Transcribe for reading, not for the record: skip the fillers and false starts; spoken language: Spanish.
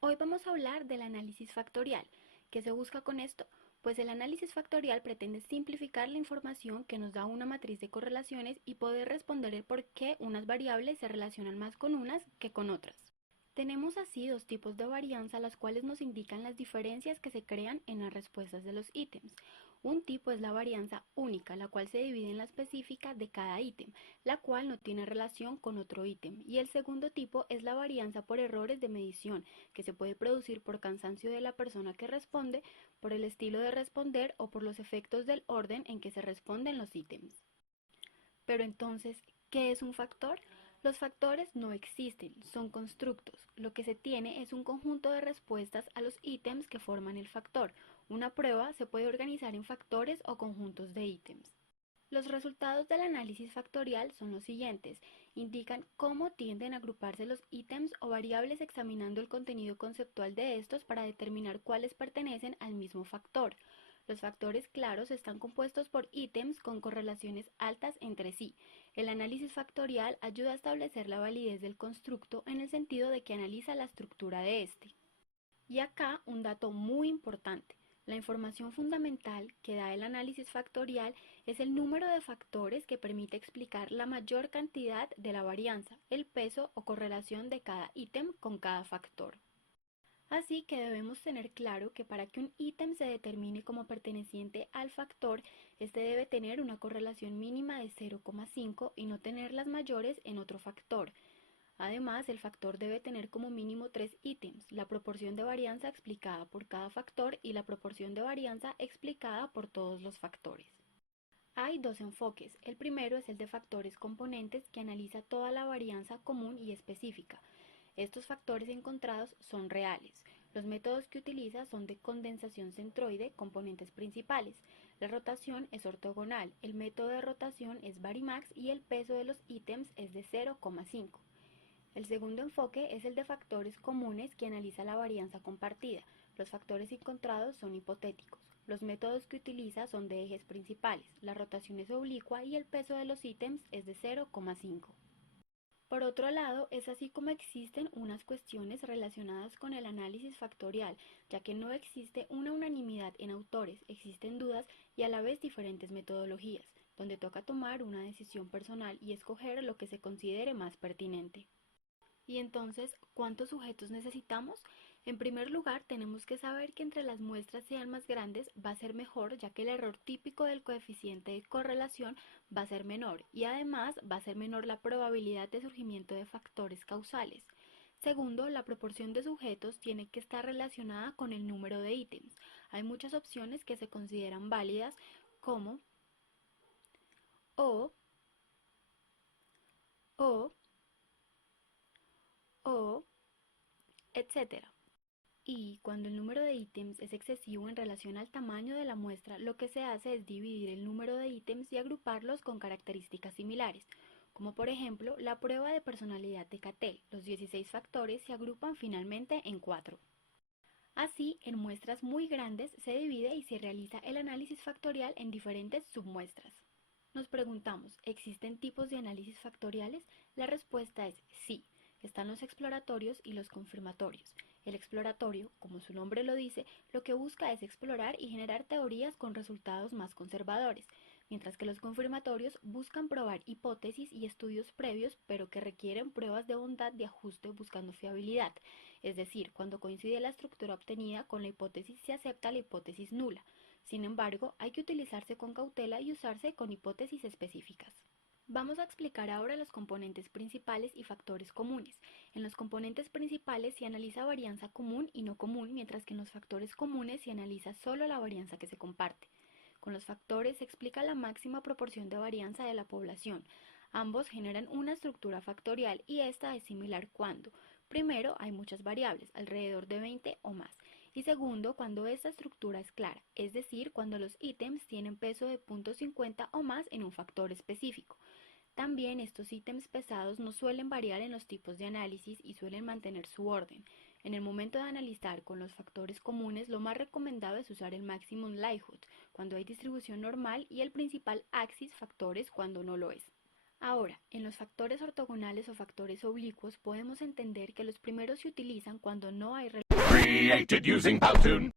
Hoy vamos a hablar del análisis factorial. ¿Qué se busca con esto? Pues el análisis factorial pretende simplificar la información que nos da una matriz de correlaciones y poder responder el por qué unas variables se relacionan más con unas que con otras. Tenemos así dos tipos de varianza, las cuales nos indican las diferencias que se crean en las respuestas de los ítems. Un tipo es la varianza única, la cual se divide en la específica de cada ítem, la cual no tiene relación con otro ítem. Y el segundo tipo es la varianza por errores de medición, que se puede producir por cansancio de la persona que responde, por el estilo de responder o por los efectos del orden en que se responden los ítems. Pero entonces, ¿qué es un factor? Los factores no existen, son constructos. Lo que se tiene es un conjunto de respuestas a los ítems que forman el factor. Una prueba se puede organizar en factores o conjuntos de ítems. Los resultados del análisis factorial son los siguientes. Indican cómo tienden a agruparse los ítems o variables examinando el contenido conceptual de estos para determinar cuáles pertenecen al mismo factor. Los factores claros están compuestos por ítems con correlaciones altas entre sí. El análisis factorial ayuda a establecer la validez del constructo en el sentido de que analiza la estructura de este. Y acá un dato muy importante. La información fundamental que da el análisis factorial es el número de factores que permite explicar la mayor cantidad de la varianza, el peso o correlación de cada ítem con cada factor. Así que debemos tener claro que para que un ítem se determine como perteneciente al factor, este debe tener una correlación mínima de 0,5 y no tener las mayores en otro factor. Además, el factor debe tener como mínimo 3 ítems, la proporción de varianza explicada por cada factor y la proporción de varianza explicada por todos los factores. Hay dos enfoques. El primero es el de factores componentes, que analiza toda la varianza común y específica. Estos factores encontrados son reales. Los métodos que utiliza son de condensación centroide, componentes principales. La rotación es ortogonal, el método de rotación es Varimax y el peso de los ítems es de 0,5. El segundo enfoque es el de factores comunes, que analiza la varianza compartida. Los factores encontrados son hipotéticos. Los métodos que utiliza son de ejes principales. La rotación es oblicua y el peso de los ítems es de 0,5. Por otro lado, es así como existen unas cuestiones relacionadas con el análisis factorial, ya que no existe una unanimidad en autores, existen dudas y a la vez diferentes metodologías, donde toca tomar una decisión personal y escoger lo que se considere más pertinente. Y entonces, ¿cuántos sujetos necesitamos? En primer lugar, tenemos que saber que entre las muestras sean más grandes va a ser mejor, ya que el error típico del coeficiente de correlación va a ser menor y además va a ser menor la probabilidad de surgimiento de factores causales. Segundo, la proporción de sujetos tiene que estar relacionada con el número de ítems. Hay muchas opciones que se consideran válidas como o, o, o, etcétera. Y cuando el número de ítems es excesivo en relación al tamaño de la muestra, lo que se hace es dividir el número de ítems y agruparlos con características similares, como por ejemplo la prueba de personalidad de Cattell. Los 16 factores se agrupan finalmente en 4. Así, en muestras muy grandes se divide y se realiza el análisis factorial en diferentes submuestras. Nos preguntamos, ¿existen tipos de análisis factoriales? La respuesta es sí. Están los exploratorios y los confirmatorios. El exploratorio, como su nombre lo dice, lo que busca es explorar y generar teorías con resultados más conservadores, mientras que los confirmatorios buscan probar hipótesis y estudios previos, pero que requieren pruebas de bondad de ajuste buscando fiabilidad. Es decir, cuando coincide la estructura obtenida con la hipótesis, se acepta la hipótesis nula. Sin embargo, hay que utilizarse con cautela y usarse con hipótesis específicas. Vamos a explicar ahora los componentes principales y factores comunes. En los componentes principales se analiza varianza común y no común, mientras que en los factores comunes se analiza solo la varianza que se comparte. Con los factores se explica la máxima proporción de varianza de la población. Ambos generan una estructura factorial y esta es similar cuando, primero, hay muchas variables, alrededor de 20 o más, y segundo, cuando esta estructura es clara, es decir, cuando los ítems tienen peso de 0,50 o más en un factor específico. También estos ítems pesados no suelen variar en los tipos de análisis y suelen mantener su orden. En el momento de analizar con los factores comunes, lo más recomendado es usar el maximum likelihood cuando hay distribución normal y el principal axis factores cuando no lo es. Ahora, en los factores ortogonales o factores oblicuos podemos entender que los primeros se utilizan cuando no hay relación Created using Powtoon.